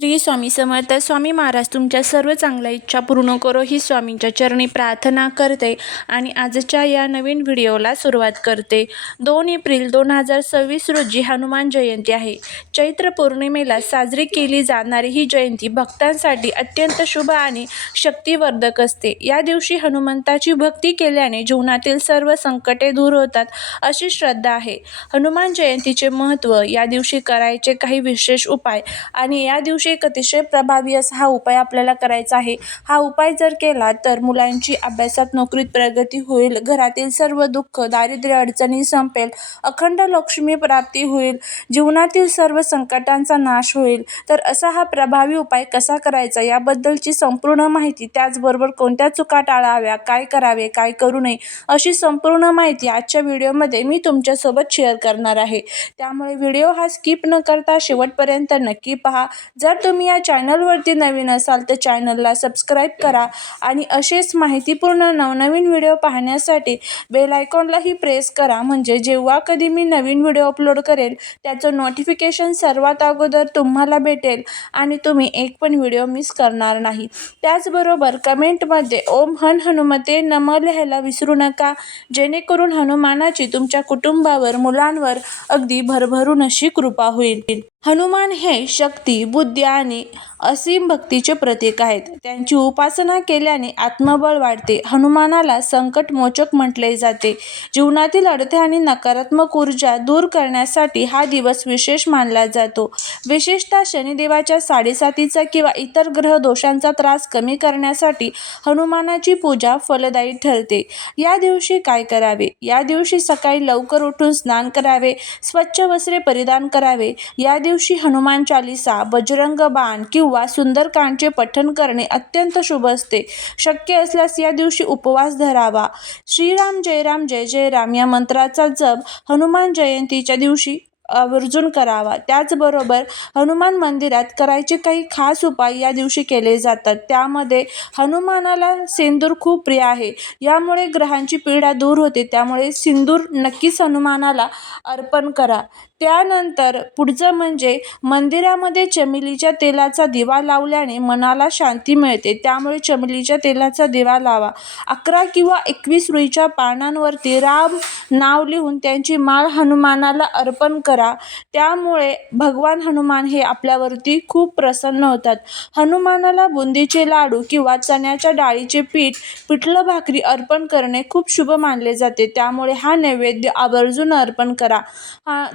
श्री स्वामी समर्थ. स्वामी महाराज तुमच्या सर्व चांगल्या इच्छा पूर्ण करो ही स्वामींच्या चरणी प्रार्थना करते आणि आजच्या या नवीन व्हिडिओला सुरुवात करते. 2 एप्रिल 2026 रोजी हनुमान जयंती आहे. चैत्र पौर्णिमेला साजरी केली जाणारी ही जयंती भक्तांसाठी अत्यंत शुभ आणि शक्तिवर्धक असते. या दिवशी हनुमंताची भक्ती केल्याने जीवनातील सर्व संकटे दूर होतात अशी श्रद्धा आहे. हनुमान जयंतीचे महत्त्व, या दिवशी करायचे काही विशेष उपाय आणि या दिवशी एक अतिशय प्रभावी असा हा उपाय आपल्याला करायचा आहे. हा उपाय जर केला तर मुलांची अभ्यासात, नोकरीत प्रगती होईल, घरातील सर्व दुःख, दारिद्र्य, अडचणी संपेल, अखंड लक्ष्मी प्राप्ती होईल, जीवनातील सर्व संकटांचा नाश होईल. तर असा हा प्रभावी उपाय कसा करायचा याबद्दलची संपूर्ण माहिती, त्याचबरोबर कोणत्या चुका टाळाव्या, काय करावे, काय करू नये, अशी संपूर्ण माहिती आजच्या व्हिडिओमध्ये मी तुमच्यासोबत शेअर करणार आहे. त्यामुळे व्हिडिओ हा स्किप न करता शेवटपर्यंत नक्की पहा. जर तुम्ही या चॅनलवरती नवीन असाल तर चॅनलला सबस्क्राईब करा आणि असेच माहितीपूर्ण नवनवीन व्हिडिओ पाहण्यासाठी बेल आयकॉनलाही प्रेस करा, म्हणजे जेव्हा कधी मी नवीन व्हिडिओ अपलोड करेल त्याचं नोटिफिकेशन सर्वात अगोदर तुम्हाला भेटेल आणि तुम्ही एक पण व्हिडिओ मिस करणार नाही. त्याचबरोबर कमेंटमध्ये ओम हनुमते नमः लिहायला विसरू नका, जेणेकरून हनुमानाची तुमच्या कुटुंबावर, मुलांवर अगदी भरभरून अशी कृपा होईल. हनुमान हे शक्ती, बुद्धी आणि असीम भक्तीचे प्रतीक आहेत. त्यांची उपासना केल्याने आत्मबळ वाढते. हनुमानाला संकटमोचक म्हटले जाते. जीवनातील अडथळे आणि नकारात्मक ऊर्जा दूर करण्यासाठी हा दिवस विशेष मानला जातो. विशेषतः शनिदेवाच्या साडेसातीचा किंवा इतर ग्रह दोषांचा त्रास कमी करण्यासाठी हनुमानाची पूजा फलदायी ठरते. या दिवशी काय करावे? या दिवशी सकाळी लवकर उठून स्नान करावे, स्वच्छ वस्त्रे परिधान करावे. या दिवशी हनुमान चालीसा, बजरंग बाण किंवा सुंदरकांडचे पठण करणे अत्यंत शुभ असते. शक्य असल्यास या दिवशी उपवास धरावा. श्रीराम जय राम जय जय राम या मंत्राचा जप हनुमान जयंतीच्या दिवशी आवर्जून करावा. त्याचबरोबर हनुमान मंदिरात करायचे काही खास उपाय या दिवशी केले जातात. त्यामध्ये हनुमानाला सिंदूर खूप प्रिय आहे. यामुळे ग्रहांची पीडा दूर होते. त्यामुळे सिंदूर नक्कीच हनुमानाला अर्पण करा. त्यानंतर पुढचं म्हणजे मंदिरामध्ये चमेलीच्या तेलाचा दिवा लावल्याने मनाला शांती मिळते. त्यामुळे चमेलीच्या तेलाचा दिवा लावा. 11 किंवा 21 रुईच्या पानांवरती राम नाव लिहून त्यांची माळ हनुमानाला अर्पण करा. त्यामुळे भगवान हनुमान हे आपल्यावरती खूप प्रसन्न होतात. हनुमानाला बुंदीचे लाडू किंवा चण्याच्या डाळीचे पिठलं भाकरी अर्पण करणे खूप शुभ मानले जाते. त्यामुळे हा नैवेद्य आवर्जून अर्पण करा.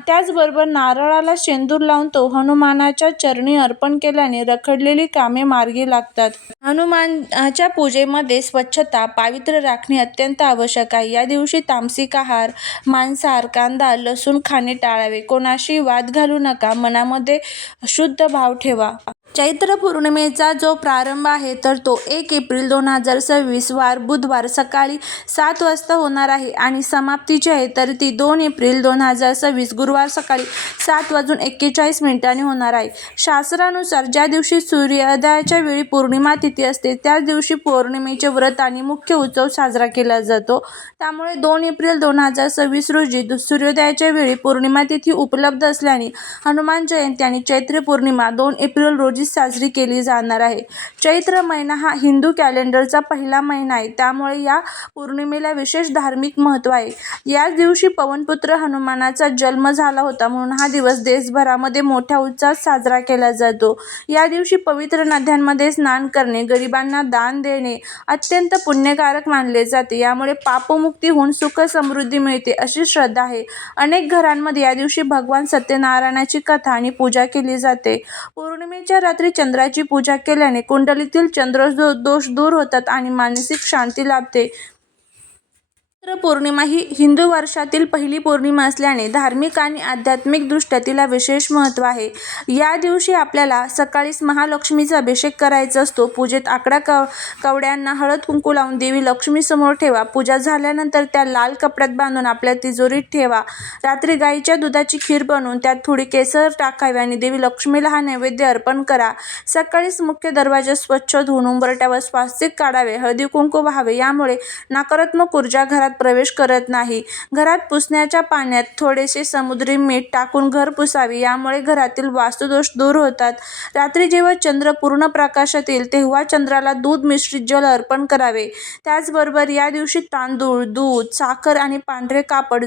त्याचबरोबर नारळाला शेंदूर लावून तो हनुमानाच्या चरणी अर्पण केल्याने रखडलेली कामे मार्गी लागतात. हनुमानाच्या पूजेमध्ये स्वच्छता, पावित्र्य राखणे अत्यंत आवश्यक आहे. या दिवशी तामसिक आहार, मांसाहार, कांदा, लसूण खाणे टाळावे. कोणाशी वाद घालू नका. मनामध्ये शुद्ध भाव ठेवा. चैत्र पौर्णिमेचा जो प्रारंभ आहे तर तो 1 एप्रिल 2026 वार बुधवार सकाळी 7 वाजता होणार आहे आणि समाप्ती जी आहे तर ती 2 एप्रिल 2026 गुरुवार सकाळी 7:41 होणार आहे. शास्त्रानुसार ज्या दिवशी सूर्योदयाच्या वेळी पौर्णिमा तिथी असते त्याच दिवशी पौर्णिमेचे व्रत आणि मुख्य उत्सव साजरा केला जातो. त्यामुळे 2 एप्रिल 2026 रोजी सूर्योदयाच्या वेळी पौर्णिमा तिथी उपलब्ध असल्याने हनुमान जयंती आणि चैत्र पौर्णिमा 2 एप्रिल रोजी साजरी केली जाणार आहे. चैत्र महिना हा हिंदू कॅलेंडरचा पहिला महिना आहे. त्यामुळे या पौर्णिमेला विशेष धार्मिक महत्त्व आहे. याच दिवशी पवनपुत्र हनुमानाचा जन्म झाला होता, म्हणून हा दिवस देशभरामध्ये मोठ्या उत्साहात साजरा केला जातो. या दिवशी पवित्र नद्यांमध्ये स्नान करणे, गरिबांना दान देणे अत्यंत पुण्यकारक मानले जाते. यामुळे पापमुक्ती होऊन सुख समृद्धी मिळते अशी श्रद्धा आहे. अनेक घरांमध्ये या दिवशी भगवान सत्यनारायणाची कथा आणि पूजा केली जाते. पौर्णिमेच्या रात्री चंद्राची पूजा केल्याने कुंडलीतील चंद्रदोष दूर होतात आणि मानसिक शांती लाभते. चैत्र पौर्णिमा ही हिंदू वर्षातील पहिली पौर्णिमा असल्याने धार्मिक आणि आध्यात्मिक दृष्ट्या तिला विशेष महत्त्व आहे. या दिवशी आपल्याला सकाळीच महालक्ष्मीचा अभिषेक करायचा असतो. पूजेत कवड्यांना हळद कुंकू लावून देवी लक्ष्मी समोर ठेवा. पूजा झाल्यानंतर त्या लाल कपड्यात बांधून आपल्या तिजोरीत ठेवा. रात्री गाईच्या दुधाची खीर बनवून त्यात थोडी केसर टाकावी आणि देवी लक्ष्मीला हा नैवेद्य अर्पण करा. सकाळीच मुख्य दरवाजा स्वच्छ धुवून उंबरठ्यावर स्वास्तिक काढावे, हळदी कुंकू व्हावे. यामुळे नकारात्मक ऊर्जा घरात प्रवेश करत नाही. घरात पुसण्याच्या पाण्यात थोडेसे समुद्री मीठ टाकून घर पुसावे, यामुळे घरातील वास्तुदोष दूर होतात. रात्री जेव्हा चंद्र पूर्ण प्रकाशात येईल तेव्हा चंद्राला दूध मिश्रित जल अर्पण करावे. त्याचबरोबर या दिवशी तांदूळ, दूध, साखर आणि पांढरे कापड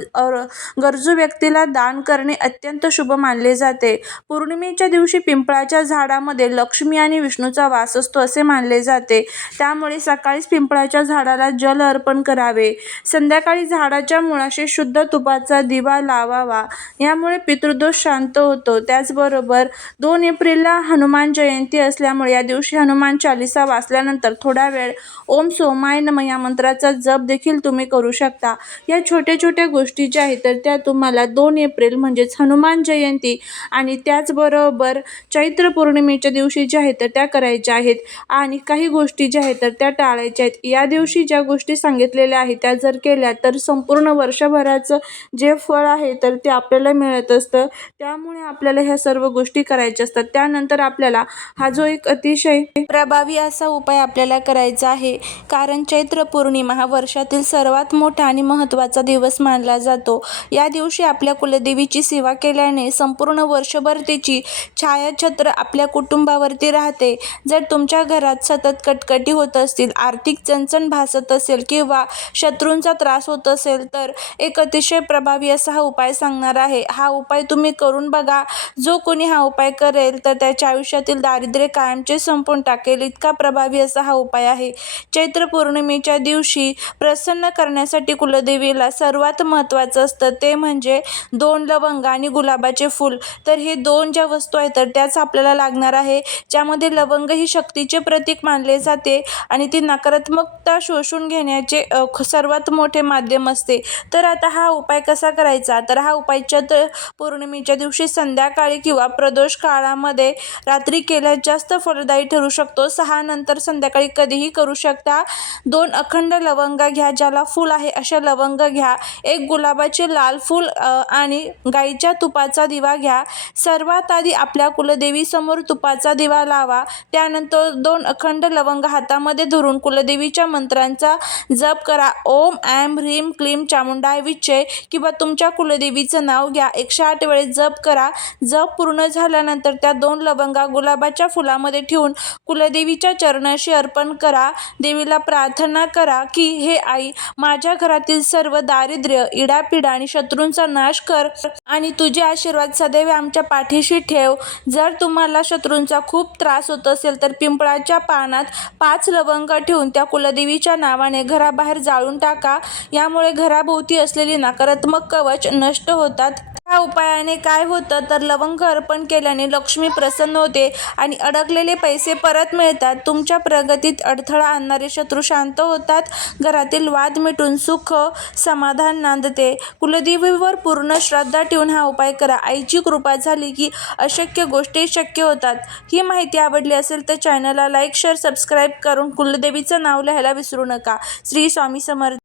गरजू व्यक्तीला दान करणे अत्यंत शुभ मानले जाते. पौर्णिमेच्या दिवशी पिंपळाच्या झाडामध्ये लक्ष्मी आणि विष्णूचा वास असतो असे मानले जाते. त्यामुळे सकाळीच पिंपळाच्या झाडाला जल अर्पण करावे. संध्याकाळी झाडाच्या मुळाशी शुद्ध तुपाचा दिवा लावावा, यामुळे पितृदोष शांत होतो. त्याचबरोबर 2 एप्रिलला हनुमान जयंती असल्यामुळे या दिवशी हनुमान चालीसा वाचल्यानंतर थोडा वेळ ओम सोमाय नमः या मंत्राचा जप देखील तुम्ही करू शकता. या छोट्या छोट्या गोष्टी ज्या आहेत तर त्या तुम्हाला 2 एप्रिल म्हणजेच हनुमान जयंती आणि त्याचबरोबर चैत्र पौर्णिमेच्या दिवशी ज्या आहेत तर त्या करायच्या आहेत आणि काही गोष्टी ज्या आहेत तर त्या टाळायच्या आहेत. या दिवशी ज्या गोष्टी सांगितलेल्या आहेत त्या जर केल्या तर संपूर्ण वर्षभराचं जे फळ आहे तर ते आपल्याला मिळत असतं. त्यामुळे आपल्याला ह्या सर्व गोष्टी करायच्या असतात. त्यानंतर आपल्याला हा जो एक अतिशय प्रभावी असा उपाय आपल्याला करायचा आहे, कारण चैत्र पौर्णिमा हा वर्षातील सर्वात मोठा आणि महत्त्वाचा दिवस मानला जातो. या दिवशी आपल्या कुलदेवीची सेवा केल्याने संपूर्ण वर्षभर तिची छायाछत्र आपल्या कुटुंबावरती राहते. जर तुमच्या घरात सतत कटकटी होत असतील, आर्थिक चणचण भासत असेल किंवा शत्रूंचा त्रास होत असेल तर एक अतिशय प्रभावी असा हा उपाय सांगणार आहे. हा उपाय तुम्ही करून बघा. जो कोणी हा उपाय करेल तर त्याच्या आयुष्यातील दारिद्र्य कायमचे संपून टाकेल, इतका प्रभावी असा हा उपाय आहे. चैत्र पौर्णिमेच्या दिवशी प्रसन्न करण्यासाठी कुलदेवीला सर्वात महत्त्वाचं असतं ते म्हणजे 2 लवंग आणि गुलाबाचे फूल. तर हे 2 ज्या वस्तू आहेत तर त्याच आपल्याला लागणार आहे. ज्यामध्ये लवंग ही शक्तीचे प्रतीक मानले जाते आणि ती नकारात्मकता शोषून घेण्याचे सर्वात मोठे माध्यम असते. तर आता हा उपाय कसा करायचा, तर हा उपाय चैत्र पौर्णिमेच्या दिवशी संध्याकाळी किंवा प्रदोष काळामध्ये रात्री केल्यास जास्त फलदायी ठरू शकतो. 6 नंतर संध्याकाळी कधीही करू शकता. 2 अखंड लवंग घ्या, ज्याला फूल आहे अशा लवंग घ्या. 1 गुलाबाचे लाल फूल आणि गाईच्या तुपाचा दिवा घ्या. सर्वात आधी आपल्या कुलदेवीसमोर तुपाचा दिवा लावा. त्यानंतर 2 अखंड लवंग हातामध्ये धरून कुलदेवीच्या मंत्रांचा जप करा. ओम ऐं ह्रीं क्लीं चामुंडाय विच्चे किंवा तुमच्या कुलदेवीचं नाव घ्या. 108 वेळेस जप करा. जप पूर्ण झाल्यानंतर त्या 2 लवंगा गुलाबाच्या फुलामध्ये ठेवून कुलदेवीच्या चरणाशी अर्पण करा. देवीला प्रार्थना करा की हे आई, माझ्या घरातील सर्व दारिद्र्य, इडापिडा आणि शत्रूंचा नाश कर आणि तुझे आशीर्वाद सदैव आमच्या पाठीशी ठेव. जर तुम्हाला शत्रूंचा खूप त्रास होत असेल तर पिंपळाच्या पानात 5 लवंग ठेवून त्या कुलदेवीच्या नावाने घराबाहेर जाळून टाका. यामुळे घराभोवती असलेली नकारात्मक कवच नष्ट होतात. या उपायाने काय होतं तर लवंग अर्पण केल्याने लक्ष्मी प्रसन्न होते आणि अडकलेले पैसे परत मिळतात. तुमच्या प्रगतीत अडथळा आणणारे शत्रू शांत होतात. घरातील वाद मिटून सुख समाधान नांदते. कुलदेवीवर पूर्ण श्रद्धा ठेवून हा उपाय करा. आईची कृपा झाली की अशक्य गोष्टी शक्य होतात. ही माहिती आवडली असेल तर चॅनलला लाईक, शेअर, सबस्क्राईब करून कुलदेवीचं नाव लिहायला विसरू नका. श्री स्वामी समर्थ.